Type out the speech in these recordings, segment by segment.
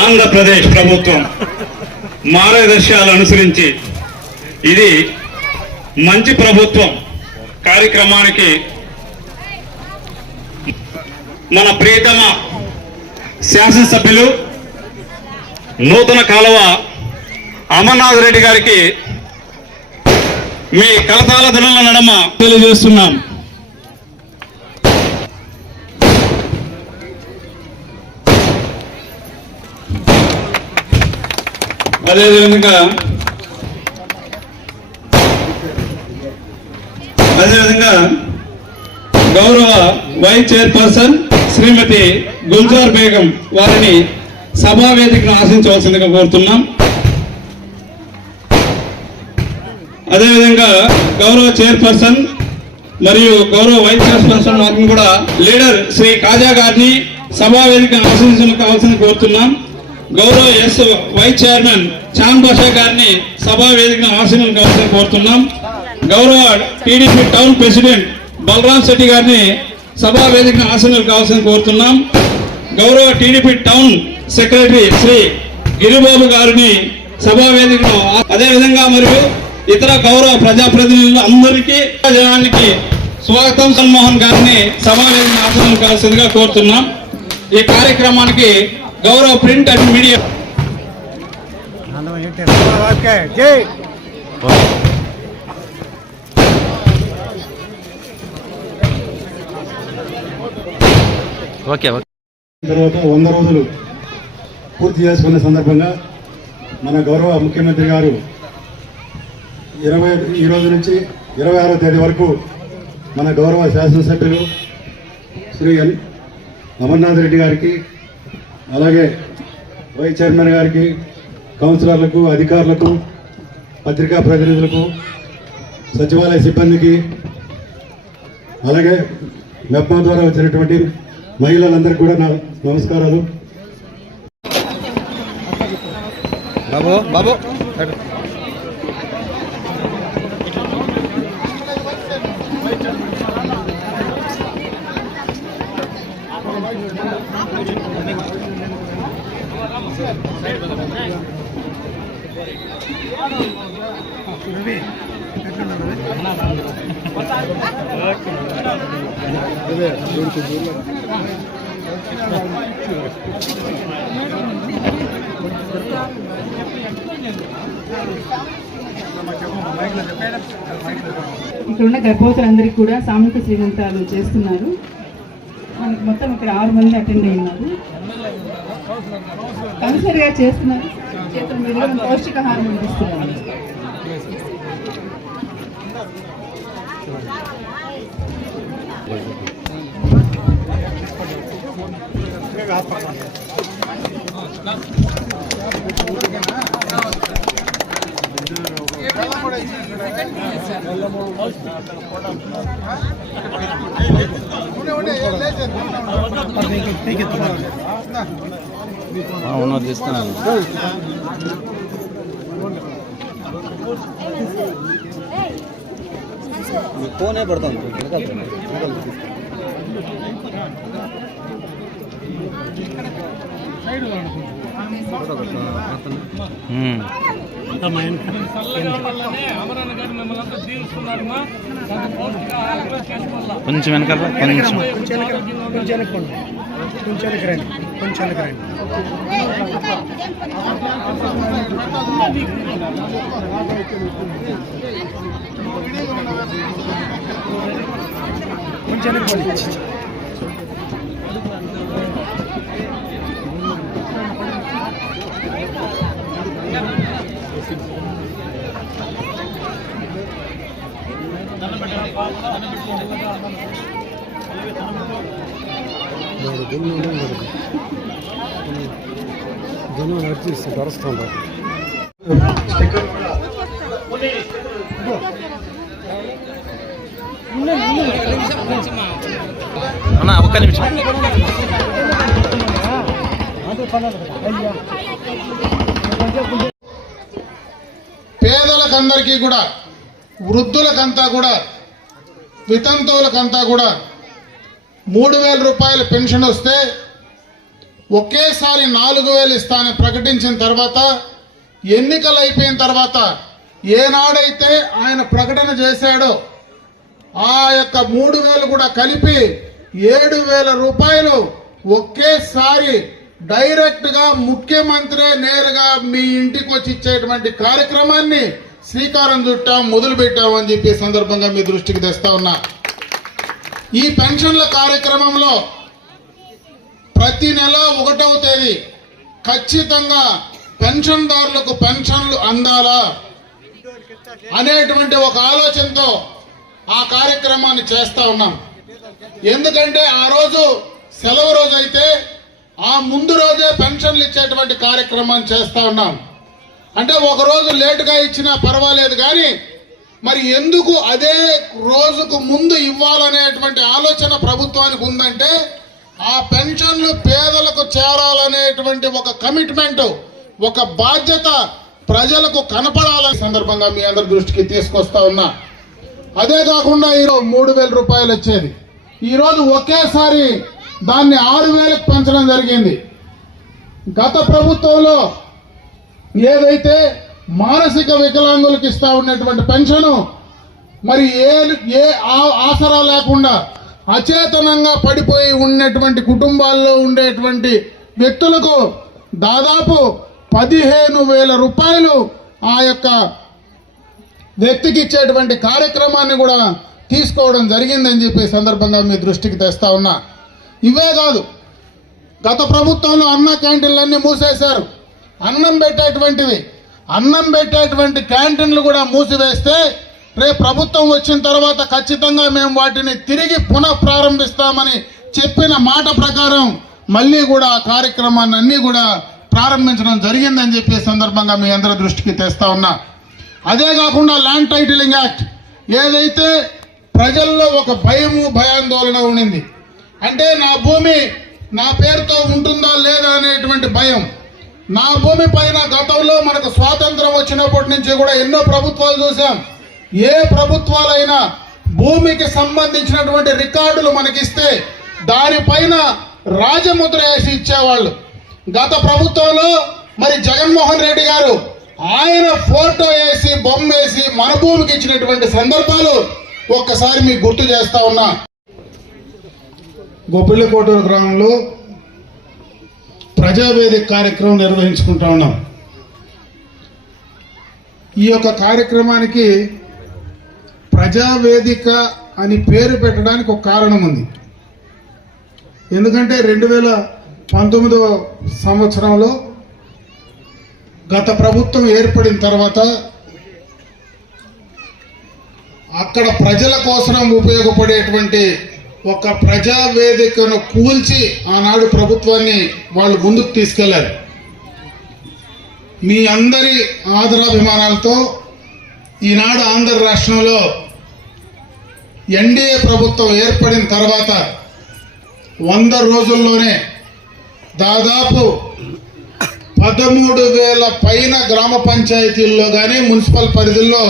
ఆంధ్రప్రదేశ్ ప్రభుత్వం మార్గదర్శకాలు అనుసరించి ఇది మంచి ప్రభుత్వం కార్యక్రమానికి మన ప్రియతమ శాసనసభ్యులు నూతన కాలువ అమర్నాథ్ రెడ్డి గారికి మీ కలతాల దినాల నడమ తెలియజేస్తున్నాం. అదేవిధంగా గౌరవ వైస్ చైర్పర్సన్ శ్రీమతి గుల్జార్ బేగం వారిని సభా వేదికను ఆశించవలసిందిగా కోరుతున్నాం. అదేవిధంగా గౌరవ చైర్పర్సన్ మరియు గౌరవ వైస్ చైర్పర్సన్ వారిని కూడా లీడర్ శ్రీ కాజా గారిని సభా వేదికను ఆశించవలసింది కోరుతున్నాం. గౌరవ S vice chairman Chand Basha గారిని సభా వేదికను ఆశీర్వదించవలసింది కోరుతున్నాం. గౌరవ TDP town president Balaram Shetty గారిని సభా వేదికను ఆశీర్వదించవలసింది కోరుతున్నాం. గౌరవ TDP town secretary Shri Giribabu గారిని సభా వేదికను, అదేవిధంగా మరియు ఇతర గౌరవ ప్రజాప్రతినిధులు అందరికీ జనానికి స్వాగతం. సన్మోహన్ గారిని సభా వేదికను ఆశీర్వదించవలసిందిగా కోరుతున్నాం. ఈ కార్యక్రమానికి గౌరవ ప్రింట్ అండ్ మీడియా తర్వాత 100 రోజులు పూర్తి చేసుకున్న సందర్భంగా మన గౌరవ ముఖ్యమంత్రి గారు ఈ రోజు నుంచి 26వ తేదీ వరకు మన గౌరవ శాసనసభ్యులు శ్రీ అమర్నాథ్ రెడ్డి గారికి, అలాగే వైస్ చైర్మన్ గారికి, కౌన్సిలర్లకు, అధికారులకు, పత్రికా ప్రతినిధులకు, సచివాలయ సిబ్బందికి, అలాగే మెప్మా ద్వారా వచ్చినటువంటి మహిళలందరికీ కూడా నా నమస్కారాలు. బాబు ఇక్కడున్న గర్భవతులందరికీ కూడా సామూహిక శ్రీమంతాలు చేస్తున్నారు. మనకి మొత్తం ఇక్కడ 6 మంది అటెండ్ అయినారు. కౌన్సిలర్ గారు చేస్తున్నారు. చేతుల మీదుగా పౌష్టికాహారం అందిస్తున్నారు. తీస్తున్నాను. ఫోనే పడతాను. కొంచెం వెనకాల జనం నడిచి తరుస్తుంటారు. ఒక్క నిమిషం. పిల్లలకందరికీ కూడా, వృద్ధులకంతా కూడా, వితంతువులకంతా కూడా 3,000 రూపాయల పెన్షన్ వస్తే ఒకేసారి 4,000 ఇస్తానని ప్రకటించిన తర్వాత, ఎన్నికలు అయిపోయిన తర్వాత ఏనాడైతే ఆయన ప్రకటన చేశాడో ఆ యొక్క 3,000 కూడా కలిపి 7,000 రూపాయలు ఒకేసారి డైరెక్ట్గా ముఖ్యమంత్రి నేరుగా మీ ఇంటికి వచ్చి ఇచ్చేటువంటి కార్యక్రమాన్ని శ్రీకారం చుట్టాం, మొదలు పెట్టాం అని చెప్పి సందర్భంగా మీ దృష్టికి తెస్తా ఉన్నా. ఈ పెన్షన్ల కార్యక్రమంలో ప్రతి నెల 1వ తేదీ ఖచ్చితంగా పెన్షన్దారులకు పెన్షన్లు అందాలా అనేటువంటి ఒక ఆలోచనతో ఆ కార్యక్రమాన్ని చేస్తా ఉన్నాం. ఎందుకంటే ఆ రోజు సెలవు రోజు అయితే ఆ ముందు రోజే పెన్షన్లు ఇచ్చేటువంటి కార్యక్రమాన్ని చేస్తా ఉన్నాం. అంటే ఒక రోజు లేటుగా ఇచ్చినా పర్వాలేదు, కానీ మరి ఎందుకు అదే రోజుకు ముందు ఇవ్వాలనేటువంటి ఆలోచన ప్రభుత్వానికి ఉందంటే ఆ పెన్షన్లు పేదలకు చేరాలనేటువంటి ఒక కమిట్మెంట్, ఒక బాధ్యత ప్రజలకు కనపడాలనే సందర్భంగా మీ అందరి దృష్టికి తీసుకొస్తా ఉన్నా. అదే కాకుండా ఈరోజు 3,000 రూపాయలు వచ్చేది, ఈరోజు ఒకేసారి దాన్ని 6,000కు పెంచడం జరిగింది. గత ప్రభుత్వంలో ఏదైతే మానసిక వికలాంగులకు ఇస్తా ఉన్నటువంటి పెన్షను మరి ఏ ఆసరా లేకుండా అచేతనంగా పడిపోయి ఉన్నటువంటి కుటుంబాల్లో ఉండేటువంటి వ్యక్తులకు దాదాపు 15,000 రూపాయలు ఆ యొక్క వ్యక్తికి ఇచ్చేటువంటి కార్యక్రమాన్ని కూడా తీసుకోవడం జరిగిందని చెప్పి సందర్భంగా మీ దృష్టికి తెస్తా ఉన్నా. ఇవే కాదు, గత ప్రభుత్వంలో అన్న క్యాంటీన్లన్నీ మూసేశారు. అన్నం పెట్టేటువంటి క్యాంటీన్లు కూడా మూసివేస్తే రేపు ప్రభుత్వం వచ్చిన తర్వాత ఖచ్చితంగా మేము వాటిని తిరిగి పునః ప్రారంభిస్తామని చెప్పిన మాట ప్రకారం మళ్ళీ కూడా ఆ కార్యక్రమాన్ని అన్నీ కూడా ప్రారంభించడం జరిగిందని చెప్పి సందర్భంగా మీ అందరి దృష్టికి తెస్తా ఉన్నా. అదే కాకుండా ల్యాండ్ టైటిలింగ్ యాక్ట్ ఏదైతే ప్రజల్లో ఒక భయాందోళన ఉండింది, అంటే నా భూమి నా పేరుతో ఉంటుందా లేదా అనేటువంటి భయం. నా భూమి పైన గతంలో మనకు స్వాతంత్రం వచ్చినప్పటి నుంచి కూడా ఎన్నో ప్రభుత్వాలు చూసాం. ఏ ప్రభుత్వాలైనా భూమికి సంబంధించినటువంటి రికార్డులు మనకిస్తే దానిపైన రాజముద్ర వేసి ఇచ్చేవాళ్ళు. గత ప్రభుత్వంలో మరి జగన్మోహన్ రెడ్డి గారు ఆయన ఫోటో వేసి బొమ్మ వేసి మన భూమికి ఇచ్చినటువంటి సందర్భాలు ఒక్కసారి మీకు గుర్తు చేస్తా ఉన్నా. గొప్పిళ్ళకోటూరు గ్రామంలో ప్రజావేదిక కార్యక్రమం నిర్వహించుకుంటా ఉన్నాం. ఈ యొక్క కార్యక్రమానికి ప్రజావేదిక అని పేరు పెట్టడానికి ఒక కారణం ఉంది. ఎందుకంటే 2019వ సంవత్సరంలో గత ప్రభుత్వం ఏర్పడిన తర్వాత అక్కడ ప్రజల కోసం ఉపయోగపడేటువంటి ఒక ప్రజావేదికను కూల్చి ఆనాడు ప్రభుత్వాన్ని వాళ్ళు ముందుకు తీసుకెళ్లారు. మీ అందరి ఆదరాభిమానాలతో ఈనాడు ఆంధ్ర రాష్ట్రంలో ఎన్డీఏ ప్రభుత్వం ఏర్పడిన తర్వాత 100 రోజుల్లోనే దాదాపు 13,000 పైన గ్రామ పంచాయతీల్లో కానీ మున్సిపల్ పరిధుల్లో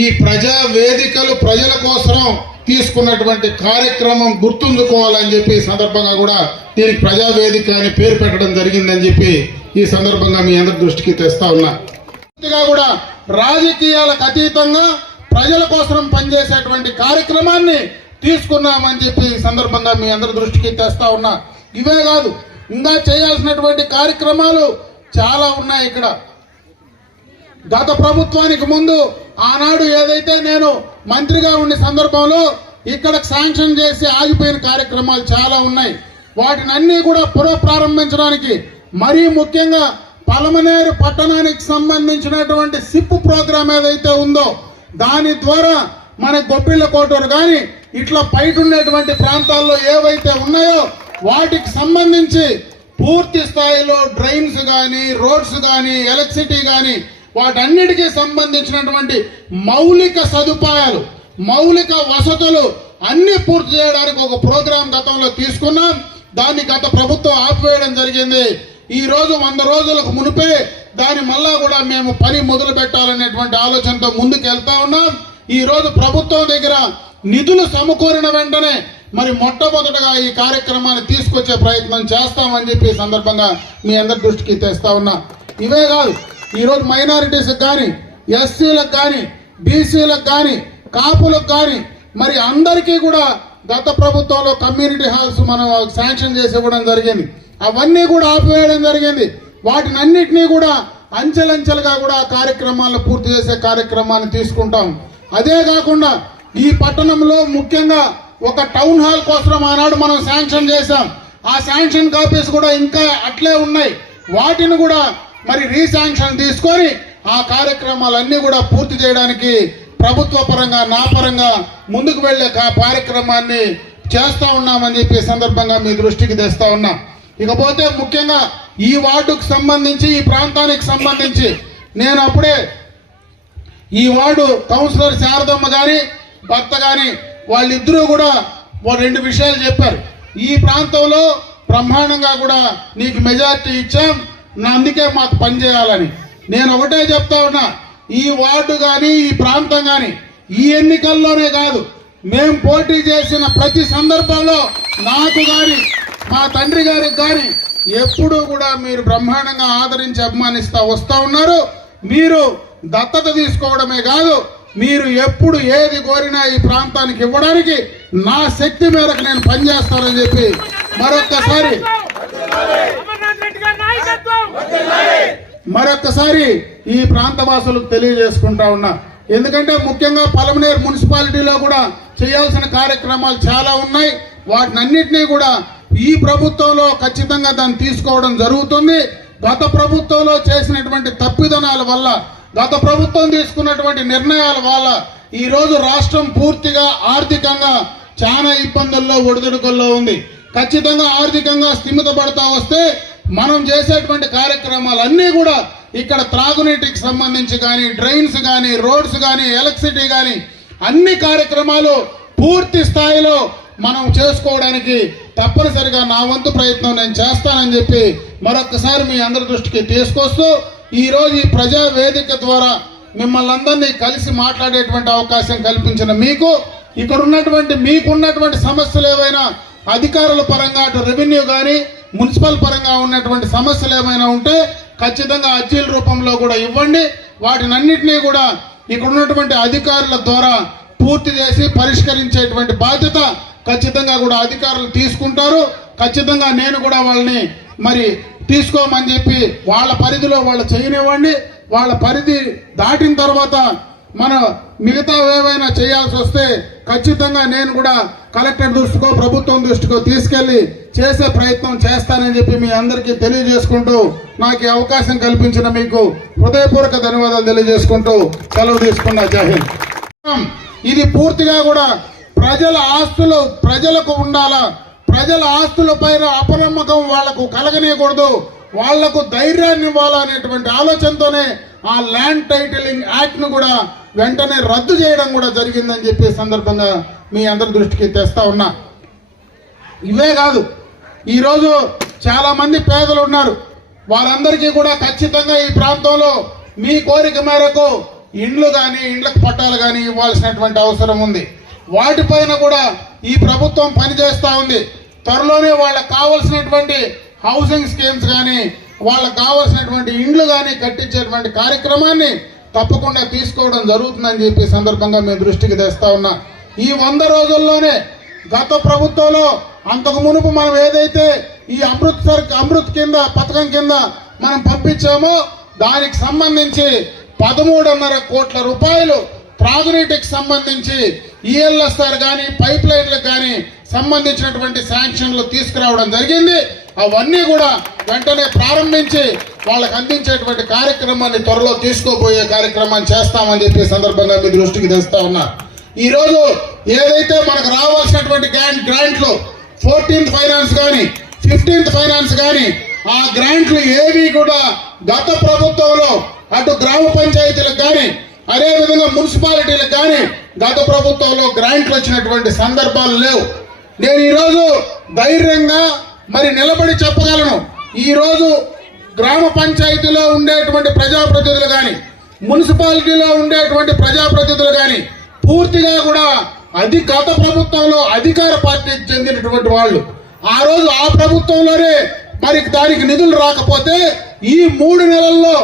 ఈ ప్రజా వేదికలు ప్రజల కోసం తీసుకున్నటువంటి కార్యక్రమం గుర్తుంచుకోవాలని చెప్పి ఈ సందర్భంగా కూడా దీనికి ప్రజావేదిక అని పేరు పెట్టడం జరిగిందని చెప్పి ఈ సందర్భంగా మీ అందరి దృష్టికి తెస్తా ఉన్నా. కూడా రాజకీయాలకు అతీతంగా ప్రజల కోసం పనిచేసేటువంటి కార్యక్రమాన్ని తీసుకున్నామని చెప్పి ఈ సందర్భంగా మీ అందరి దృష్టికి తెస్తా ఉన్నా. ఇవే కాదు, ఇంకా చేయాల్సినటువంటి కార్యక్రమాలు చాలా ఉన్నాయి. ఇక్కడ గత ప్రభుత్వానికి ముందు ఆనాడు ఏదైతే నేను మంత్రిగా ఉన్న సందర్భంలో ఇక్కడ శాంక్షన్ చేసి ఆగిపోయిన కార్యక్రమాలు చాలా ఉన్నాయి. వాటిని అన్ని కూడా పునఃప్రారంభించడానికి, మరీ ముఖ్యంగా పలమనేరు పట్టణానికి సంబంధించినటువంటి సిప్ ప్రోగ్రామ్ ఏదైతే ఉందో దాని ద్వారా మన గొప్పిళ్ళకోటూరు కానీ ఇట్లా బయట ఉండేటువంటి ప్రాంతాల్లో ఏవైతే ఉన్నాయో వాటికి సంబంధించి పూర్తి స్థాయిలో డ్రైన్స్ కానీ రోడ్స్ కానీ ఎలక్ట్రిసిటీ కానీ వాటన్నిటికీ సంబంధించినటువంటి మౌలిక సదుపాయాలు, మౌలిక వసతులు అన్ని పూర్తి చేయడానికి ఒక ప్రోగ్రాం గతంలో తీసుకున్నాం. దాన్ని గత ప్రభుత్వం ఆపివేయడం జరిగింది. ఈ రోజు 100 రోజులకు మునిపే దాని మళ్ళా కూడా మేము పని మొదలు పెట్టాలనేటువంటి ఆలోచనతో ముందుకు వెళ్తా ఉన్నాం. ఈ రోజు ప్రభుత్వం దగ్గర నిధులు సమకూరిన వెంటనే మరి మొట్టమొదటగా ఈ కార్యక్రమాన్ని తీసుకొచ్చే ప్రయత్నం చేస్తామని చెప్పి సందర్భంగా మీ అందరి దృష్టికి తెస్తా ఉన్నా. ఇవే కాదు, ఈరోజు మైనారిటీస్కి కానీ, ఎస్సీలకు కానీ, బీసీలకు కానీ, కాపులకు కానీ మరి అందరికీ కూడా గత ప్రభుత్వంలో కమ్యూనిటీ హాల్స్ మనం శాంక్షన్ చేసి ఇవ్వడం జరిగింది. అవన్నీ కూడా ఆపివేయడం జరిగింది. వాటిని అన్నిటినీ కూడా అంచెలంచెలుగా కూడా కార్యక్రమాలను పూర్తి చేసే కార్యక్రమాన్ని తీసుకుంటాం. అదే కాకుండా ఈ పట్టణంలో ముఖ్యంగా ఒక టౌన్ హాల్ కోసం ఆనాడు మనం శాంక్షన్ చేశాం. ఆ శాంక్షన్ కాపీస్ కూడా ఇంకా అట్లే ఉన్నాయి. వాటిని కూడా మరి రీశాంక్షన్ తీసుకొని ఆ కార్యక్రమాలన్నీ కూడా పూర్తి చేయడానికి ప్రభుత్వ పరంగా నా పరంగా ముందుకు వెళ్లే కార్యక్రమాన్ని చేస్తా ఉన్నామని చెప్పి సందర్భంగా మీ దృష్టికి తెస్తా ఉన్నా. ఇకపోతే ముఖ్యంగా ఈ వార్డుకు సంబంధించి, ఈ ప్రాంతానికి సంబంధించి నేను అప్పుడే ఈ వార్డు కౌన్సిలర్ శారదమ్మ గాని భర్త గాని వాళ్ళిద్దరూ కూడా రెండు విషయాలు చెప్పారు. ఈ ప్రాంతంలో బ్రహ్మాండంగా కూడా నీకు మెజారిటీ ఇచ్చాం, అందుకే మాకు పనిచేయాలని. నేను ఒకటే చెప్తా ఉన్నా, ఈ వార్డు కానీ ఈ ప్రాంతం కానీ ఈ ఎన్నికల్లోనే కాదు, మేము పోటీ చేసిన ప్రతి సందర్భంలో నాకు కానీ మా తండ్రి గారికి కానీ ఎప్పుడూ కూడా మీరు బ్రహ్మాండంగా ఆదరించి అభిమానిస్తా వస్తూ ఉన్నారు. మీరు దత్తత తీసుకోవడమే కాదు, మీరు ఎప్పుడు ఏది కోరినా ఈ ప్రాంతానికి ఇవ్వడానికి నా శక్తి మేరకు నేను పనిచేస్తానని చెప్పి మరొక్కసారి ఈ ప్రాంత వాసులకు తెలియజేసుకుంటా ఉన్నా. ఎందుకంటే ముఖ్యంగా పలమనేరు మున్సిపాలిటీలో కూడా చేయాల్సిన కార్యక్రమాలు చాలా ఉన్నాయి. వాటినన్నిటినీ కూడా ఈ ప్రభుత్వంలో ఖచ్చితంగా దాన్ని తీసుకోవడం జరుగుతుంది. గత ప్రభుత్వంలో చేసినటువంటి తప్పిదనాల వల్ల, గత ప్రభుత్వం తీసుకున్నటువంటి నిర్ణయాల వల్ల ఈ రోజు రాష్ట్రం పూర్తిగా ఆర్థికంగా చాలా ఇబ్బందుల్లో ఒడిదుడుకుల్లో ఉంది. ఖచ్చితంగా ఆర్థికంగా స్థిమిత పడతా వస్తే మనం చేసేటువంటి కార్యక్రమాలన్నీ కూడా ఇక్కడ త్రాగునీటికి సంబంధించి కానీ, డ్రైన్స్ కానీ, రోడ్స్ కానీ, ఎలక్ట్రిసిటీ కానీ అన్ని కార్యక్రమాలు పూర్తి స్థాయిలో మనం చేసుకోవడానికి తప్పనిసరిగా నా వంతు ప్రయత్నం నేను చేస్తానని చెప్పి మరొకసారి మీ అందరి దృష్టికి తీసుకొస్తూ ఈ రోజు ఈ ప్రజా వేదిక ద్వారా మిమ్మల్ని అందరినీ కలిసి మాట్లాడేటువంటి అవకాశం కల్పించిన మీకు, ఇక్కడ ఉన్నటువంటి మీకున్నటువంటి సమస్యలు ఏవైనా అధికారుల పరంగా అటు రెవెన్యూ కానీ మున్సిపల్ పరంగా ఉన్నటువంటి సమస్యలు ఏమైనా ఉంటే ఖచ్చితంగా అర్జీల రూపంలో కూడా ఇవ్వండి. వాటినన్నిటినీ కూడా ఇక్కడ ఉన్నటువంటి అధికారుల ద్వారా పూర్తి చేసి పరిష్కరించేటువంటి బాధ్యత ఖచ్చితంగా కూడా అధికారులు తీసుకుంటారు. ఖచ్చితంగా నేను కూడా వాళ్ళని మరి తీసుకోమని చెప్పి వాళ్ళ పరిధిలో వాళ్ళు చేయనివ్వండి. వాళ్ళ పరిధి దాటిన తర్వాత మన మిగతా ఏవైనా చేయాల్సి వస్తే ఖచ్చితంగా నేను కూడా కలెక్టర్ దృష్టికో ప్రభుత్వం దృష్టికో తీసుకెళ్లి చేసే ప్రయత్నం చేస్తానని చెప్పి మీ అందరికీ తెలియజేసుకుంటూ నాకు ఈ అవకాశం కల్పించిన మీకు హృదయపూర్వక ధన్యవాదాలు తెలియజేసుకుంటూ సెలవు తీసుకున్నా. జై హింద్. ఇది పూర్తిగా కూడా ప్రజల ఆస్తులు ప్రజలకు ఉండాలా, ప్రజల ఆస్తుల పైన అపనమ్మకం వాళ్లకు కలగనీయకూడదు, వాళ్లకు ధైర్యాన్ని ఇవ్వాలనేటువంటి ఆలోచనతోనే ఆ ల్యాండ్ టైటిలింగ్ యాక్ట్ ను కూడా వెంటనే రద్దు చేయడం కూడా జరిగిందని చెప్పి సందర్భంగా మీ అందరి దృష్టికి తెస్తా ఉన్నా. ఇవే కాదు, ఈరోజు చాలా మంది పేదలు ఉన్నారు. వారందరికీ కూడా ఖచ్చితంగా ఈ ప్రాంతంలో మీ కోరిక మేరకు ఇండ్లు కానీ ఇండ్లకు పట్టాలు కానీ ఇవ్వాల్సినటువంటి అవసరం ఉంది. వాటిపైన కూడా ఈ ప్రభుత్వం పనిచేస్తూ ఉంది. త్వరలోనే వాళ్ళకు కావాల్సినటువంటి హౌసింగ్ స్కీమ్స్ కానీ వాళ్ళకు కావాల్సినటువంటి ఇండ్లు కానీ కట్టించేటువంటి కార్యక్రమాన్ని తప్పకుండా తీసుకోవడం జరుగుతుందని చెప్పి సందర్భంగా మీ దృష్టికి తెస్తా ఉన్నా. ఈ 100 రోజుల్లోనే గత ప్రభుత్వంలో అంతకు మునుపు మనం ఏదైతే ఈ అమృత్ కింద పథకం కింద మనం పంపించామో దానికి సంబంధించి 13.5 కోట్ల రూపాయలు త్రాగునీటికి సంబంధించి ఈఎల్ఎస్ఆర్ కానీ పైప్ లైన్లకు కానీ సంబంధించినటువంటి శాంక్షన్లు తీసుకురావడం జరిగింది. అవన్నీ కూడా వెంటనే ప్రారంభించి వాళ్ళకి అందించేటువంటి కార్యక్రమాన్ని త్వరలో తీసుకోబోయే కార్యక్రమాన్ని చేస్తామని చెప్పి సందర్భంగా మీ దృష్టికి తెస్తా ఉన్నా. ఈరోజు ఏదైతే మనకు రావాల్సినటువంటి గ్రాంట్లు 14th ఫైనాన్స్ కానీ 15th ఫైనాన్స్ కానీ ఆ గ్రాంట్లు ఏవి కూడా గత ప్రభుత్వంలో అటు గ్రామ పంచాయతీలకు కానీ అదేవిధంగా మున్సిపాలిటీలకు కానీ గత ప్రభుత్వంలో గ్రాంట్లు వచ్చినటువంటి సందర్భాలు లేవు. నేను ఈరోజు ధైర్యంగా మరి నిలబడి చెప్పగలను, ఈరోజు గ్రామ పంచాయతీలో ఉండేటువంటి ప్రజాప్రతినిధులు కానీ మున్సిపాలిటీలో ఉండేటువంటి ప్రజాప్రతినిధులు కానీ పూర్తిగా కూడా గత ప్రభుత్వంలో అధికార పార్టీకి చెందినటువంటి వాళ్ళు ఆ రోజు ఆ ప్రభుత్వంలోనే మరి దానికి నిధులు రాకపోతే ఈ 3 నెలల్లో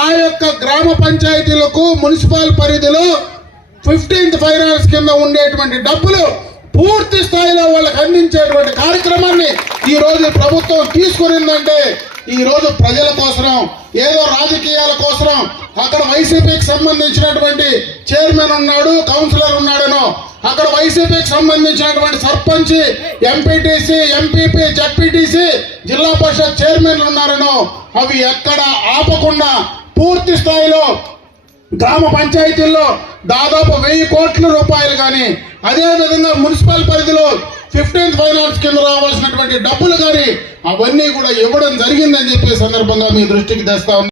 ఆ యొక్క గ్రామ పంచాయతీలకు మున్సిపల్ పరిధిలో 15th ఫైనాన్స్ కింద ఉండేటువంటి డబ్బులు పూర్తి స్థాయిలో వాళ్ళకి అందించేటువంటి కార్యక్రమాన్ని ఈ రోజు ప్రభుత్వం తీసుకునిందంటే ఈ రోజు ప్రజల కోసం ఏదో రాజకీయాల కోసం అక్కడ వైసీపీకి సంబంధించినటువంటి చైర్మన్ ఉన్నాడు, కౌన్సిలర్ ఉన్నాడనో, అక్కడ వైసీపీకి సంబంధించినటువంటి సర్పంచ్, ఎంపీటీసీ, ఎంపీపీ, జడ్పీటీసీ, జిల్లా పరిషత్ చైర్మన్లు ఉన్నారనో అవి ఎక్కడ ఆపకుండా పూర్తి స్థాయిలో గ్రామ పంచాయతీల్లో దాదాపు 1000 కోట్ల రూపాయలు కానీ అదేవిధంగా మున్సిపల్ పరిధిలో 15th ఫైనాన్స్ కింద రావాల్సినటువంటి డబ్బులు కానీ అవన్నీ కూడా ఇవ్వడం జరిగిందని చెప్పే సందర్భంగా మీ దృష్టికి తెస్తా